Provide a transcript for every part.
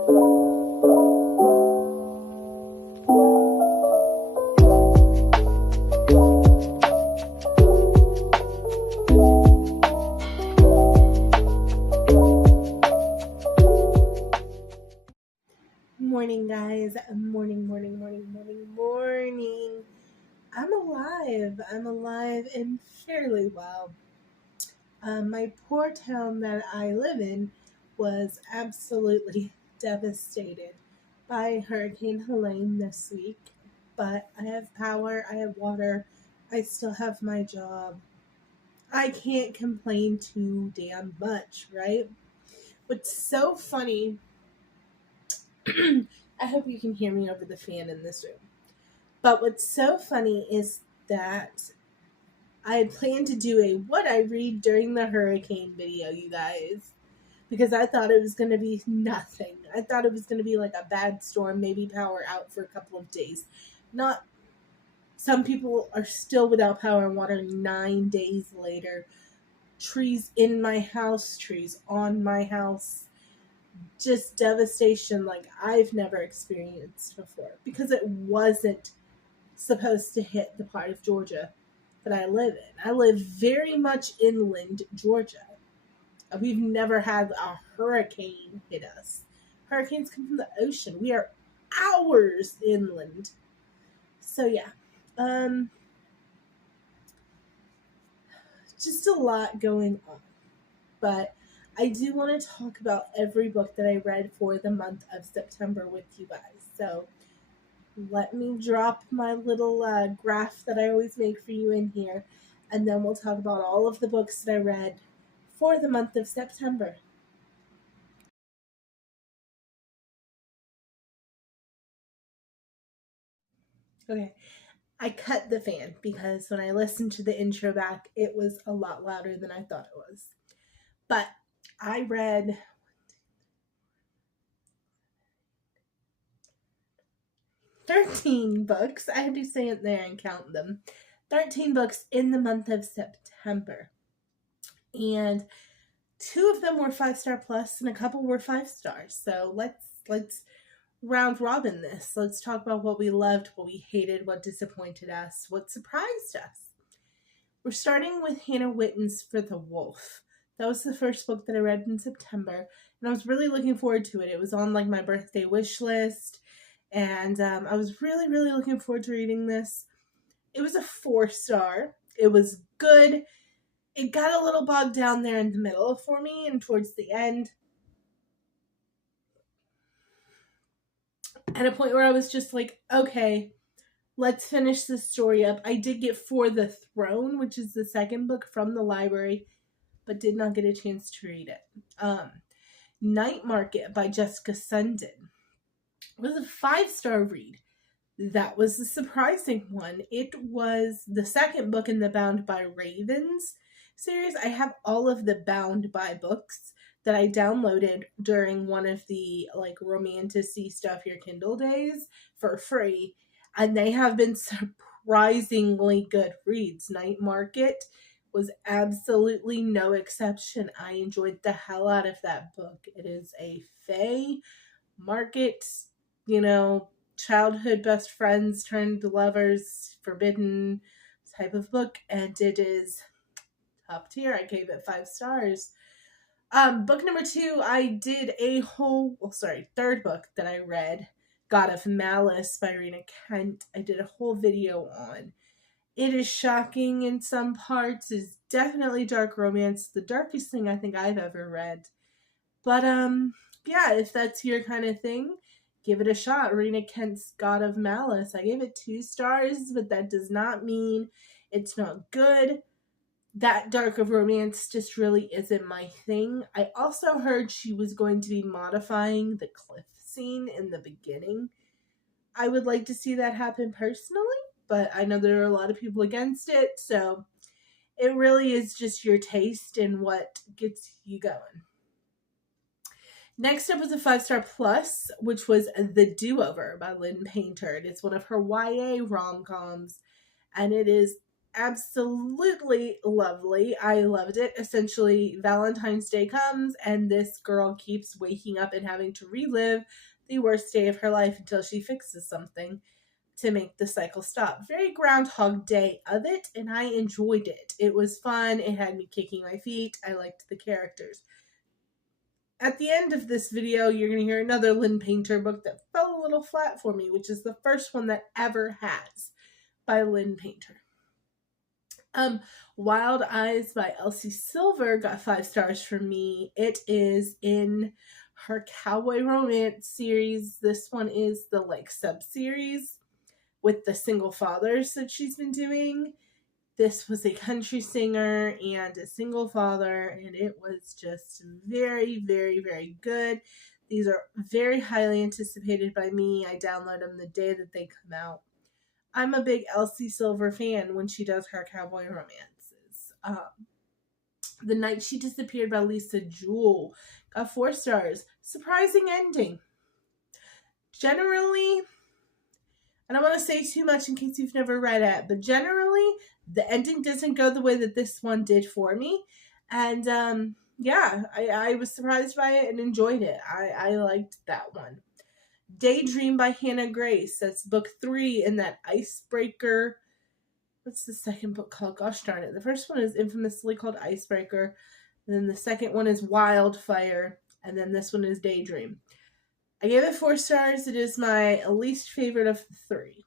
Morning, guys. Morning. I'm alive. I'm alive and fairly well. My poor town that I live in was absolutely devastated by Hurricane Helene this week. But I have power, I have water, I still have my job. I can't complain too damn much, right? What's so funny, I hope you can hear me over the fan in this room. But what's so funny is that I had planned to do a what I read during the hurricane video, you guys, because I thought it was going to be nothing. I thought it was going to be like a bad storm, maybe power out for a couple of days. Not some people are still without power and water 9 days later. Trees in my house, trees on my house. Just devastation like I've never experienced before because it wasn't supposed to hit the part of Georgia that I live in. I live very much inland Georgia. We've never had a hurricane hit us. Hurricanes come from the ocean. We are hours inland. So yeah. Just a lot going on. But I do want to talk about every book that I read for the month of September with you guys. So let me drop my little graph that I always make for you in here, and then we'll talk about all of the books that I read for the month of September. Okay, I cut the fan because when I listened to the intro back, it was a lot louder than I thought it was. But I read 13 books. I had to stand there and count them. 13 books in the month of September. And 2 of them were 5-star plus and a couple were 5 stars. So let's round robin this. Let's talk about what we loved, what we hated, what disappointed us, what surprised us. We're starting with Hannah Witton's For the Wolf. That was the first book that I read in September, and I was really looking forward to it. It was on like my birthday wish list, and I was really looking forward to reading this. It was a 4-star. It was good. It got a little bogged down there in the middle for me and towards the end. At a point where I was just like, okay, let's finish this story up. I did get For the Throne, which is the second book from the library, but did not get a chance to read it. Night Market by Jessica Sundin was a 5-star read. That was the surprising one. It was the second book in the Bound by Ravens series. I have all of the Bound by books that I downloaded during one of the like romantic-y stuff your Kindle days for free, and they have been surprisingly good reads. Night Market was absolutely no exception. I enjoyed the hell out of that book. It is a fae market, childhood best friends turned lovers, forbidden type of book, and it is top tier. I gave it 5 stars. Book number 2, I did third book that I read, God of Malice by Rena Kent. I did a whole video on. It is shocking in some parts. It's definitely dark romance, the darkest thing I think I've ever read. But yeah, if that's your kind of thing, give it a shot. Rena Kent's God of Malice. I gave it 2 stars, but that does not mean it's not good. That dark of romance just really isn't my thing. I also heard she was going to be modifying the cliff scene in the beginning. I would like to see that happen personally, but I know there are a lot of people against it, so it really is just your taste and what gets you going. Next up was a 5-star plus, which was The Do-Over by Lynn Painter. It's one of her YA rom-coms, and it is absolutely lovely. I loved it. Essentially, Valentine's Day comes, and this girl keeps waking up and having to relive the worst day of her life until she fixes something to make the cycle stop. Very Groundhog Day of it, and I enjoyed it. It was fun. It had me kicking my feet. I liked the characters. At the end of this video, you're going to hear another Lynn Painter book that fell a little flat for me, which is the first one that ever has by Lynn Painter. Wild Eyes by Elsie Silver got 5 stars from me. It is in her cowboy romance series. This one is the sub-series with the single fathers that she's been doing. This was a country singer and a single father, and it was just very, very, very good. These are very highly anticipated by me. I download them the day that they come out. I'm a big Elsie Silver fan when she does her cowboy romances. The Night She Disappeared by Lisa Jewell got 4 stars. Surprising ending. Generally, I don't want to say too much in case you've never read it, but generally, the ending doesn't go the way that this one did for me. And I was surprised by it and enjoyed it. I liked that one. Daydream by Hannah Grace. That's book 3 in that Icebreaker. What's the second book called? Gosh darn it. The first one is infamously called Icebreaker. And then the second one is Wildfire. And then this one is Daydream. I gave it 4 stars. It is my least favorite of the 3.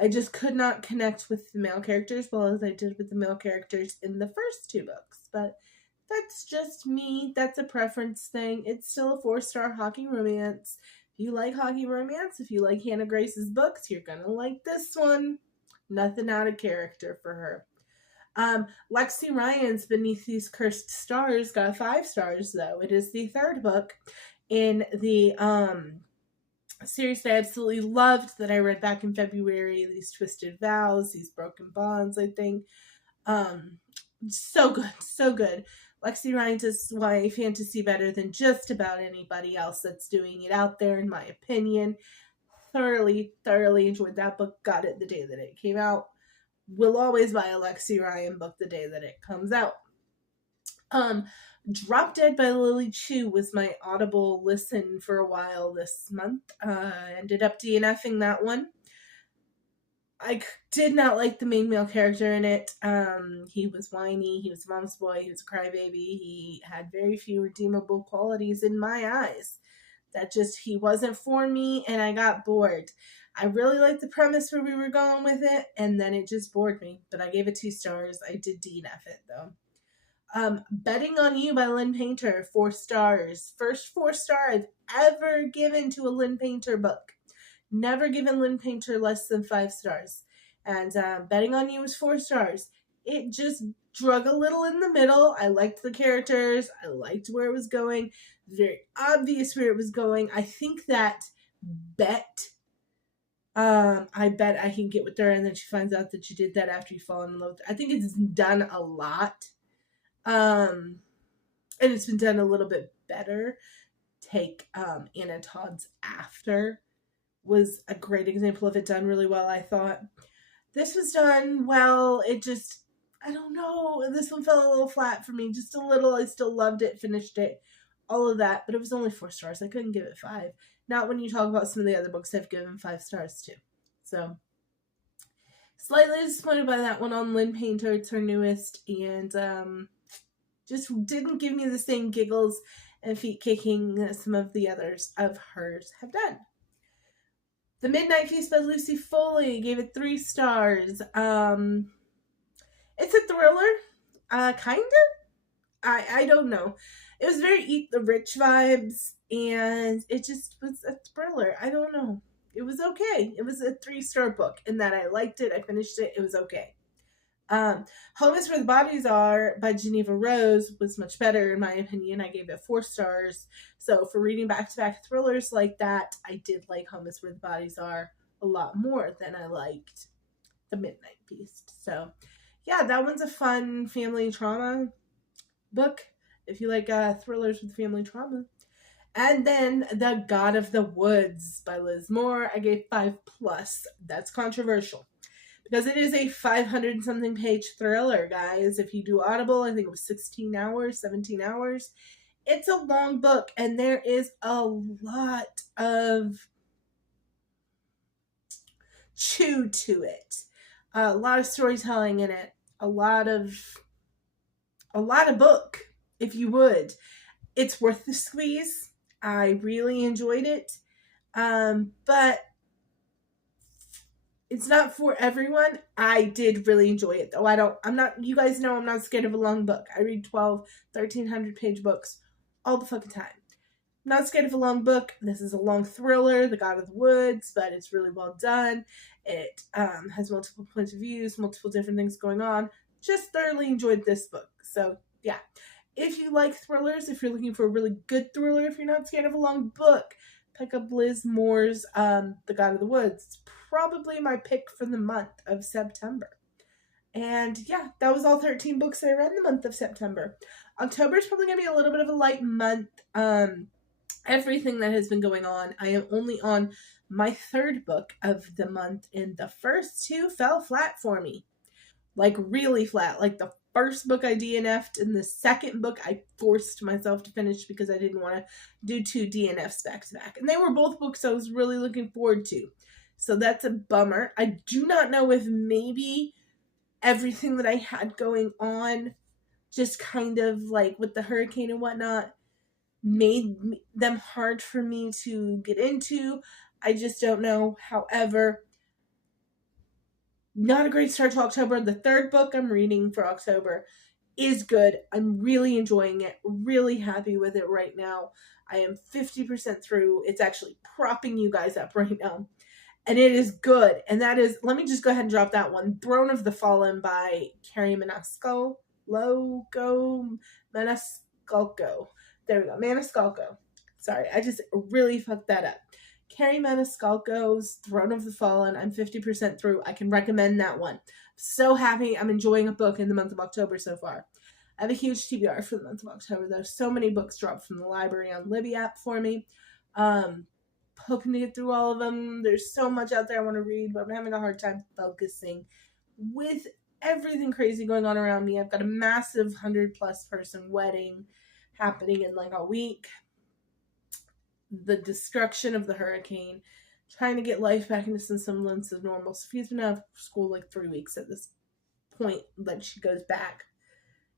I just could not connect with the male characters as well as I did with the male characters in the first 2 books. But that's just me. That's a preference thing. It's still a 4-star hockey romance. If you like hockey romance, if you like Hannah Grace's books, you're going to like this one. Nothing out of character for her. Lexi Ryan's Beneath These Cursed Stars got 5 stars, though. It is the 3rd book in the series that I absolutely loved that I read back in February. These Twisted Vows, These Broken Bonds, I think. So good, so good. Lexi Ryan does YA fantasy better than just about anybody else that's doing it out there, in my opinion. Thoroughly, thoroughly enjoyed that book. Got it the day that it came out. Will always buy a Lexi Ryan book the day that it comes out. Drop Dead by Lily Chu was my Audible listen for a while this month. Ended up DNFing that one. I did not like the main male character in it. He was whiny. He was a mom's boy. He was a crybaby. He had very few redeemable qualities in my eyes. He wasn't for me, and I got bored. I really liked the premise where we were going with it, and then it just bored me. But I gave it 2 stars. I did DNF it, though. Betting on You by Lynn Painter, 4 stars. First 4 star I've ever given to a Lynn Painter book. Never given Lynn Painter less than 5 stars. And Betting on You was 4 stars. It just drug a little in the middle. I liked the characters. I liked where it was going. Very obvious where it was going. I think that I bet I can get with her, and then she finds out that you did that after you fall in love. I think it's done a lot. And it's been done a little bit better. Take Anna Todd's After was a great example of it done really well, I thought. This was done well. It just, I don't know. This one fell a little flat for me. Just a little. I still loved it, finished it, all of that. But it was only 4 stars. I couldn't give it 5. Not when you talk about some of the other books I've given 5 stars to. So, slightly disappointed by that one on Lynn Painter. It's her newest. And just didn't give me the same giggles and feet kicking that some of the others of hers have done. The Midnight Feast by Lucy Foley, gave it 3 stars. It's a thriller, kind of. I don't know. It was very Eat the Rich vibes, and it just was a thriller. I don't know. It was okay. It was a 3-star book in that I liked it. I finished it. It was okay. Home is Where the Bodies Are by Geneva Rose was much better, in my opinion. I gave it 4 stars. So for reading back-to-back thrillers like that, I did like Home is Where the Bodies Are a lot more than I liked The Midnight Feast. So yeah, that one's a fun family trauma book if you like thrillers with family trauma. And then The God of the Woods by Liz Moore, I gave 5+. That's controversial, because it is a 500 something page thriller, guys. If you do Audible, I think it was 16 hours, 17 hours. It's a long book, and there is a lot of chew to it. A lot of storytelling in it. A lot of book, if you would. It's worth the squeeze. I really enjoyed it. But it's not for everyone. I did really enjoy it though. You guys know I'm not scared of a long book. I read 1,300 page books all the fucking time. I'm not scared of a long book. This is a long thriller, The God of the Woods, but it's really well done. It has multiple points of views, multiple different things going on. Just thoroughly enjoyed this book. So yeah, if you like thrillers, if you're looking for a really good thriller, if you're not scared of a long book, pick up Liz Moore's The God of the Woods. It's probably my pick for the month of September. And yeah, that was all 13 books I read in the month of September. October is probably going to be a little bit of a light month. Everything that has been going on. I am only on my third book of the month, and the first two fell flat for me. Like, really flat. Like, the first book I DNF'd, and the second book I forced myself to finish because I didn't want to do 2 DNFs back to back. And they were both books I was really looking forward to. So that's a bummer. I do not know if maybe everything that I had going on, just kind of like with the hurricane and whatnot, made them hard for me to get into. I just don't know. However, not a great start to October. The third book I'm reading for October is good. I'm really enjoying it. Really happy with it right now. I am 50% through. It's actually propping you guys up right now. And it is good. And that is, let me just go ahead and drop that one. Throne of the Fallen by Kerri Maniscalco. There we go. Maniscalco. Sorry, I just really fucked that up. Kerri Maniscalco's Throne of the Fallen. I'm 50% through. I can recommend that one. So happy I'm enjoying a book in the month of October so far. I have a huge TBR for the month of October. There's so many books dropped from the library on Libby app for me. Hoping to get through all of them. There's so much out there I want to read, but I'm having a hard time focusing with everything crazy going on around me. I've got a massive 100+ person wedding happening in like a week. The destruction of the hurricane, trying to get life back into some semblance of normal. Sophia's been out of school like 3 weeks at this point that she goes back.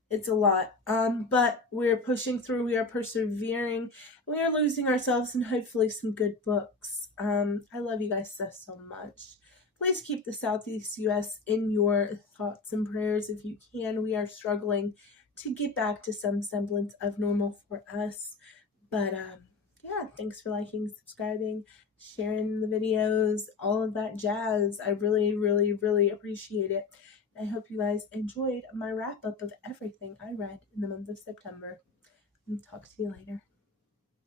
It's a lot. But we're pushing through. We are persevering. We are losing ourselves in hopefully some good books. I love you guys so much. Please keep the Southeast U.S. in your thoughts and prayers if you can. We are struggling to get back to some semblance of normal for us. But yeah, thanks for liking, subscribing, sharing the videos, all of that jazz. I really, really, really appreciate it. I hope you guys enjoyed my wrap-up of everything I read in the month of September. And talk to you later.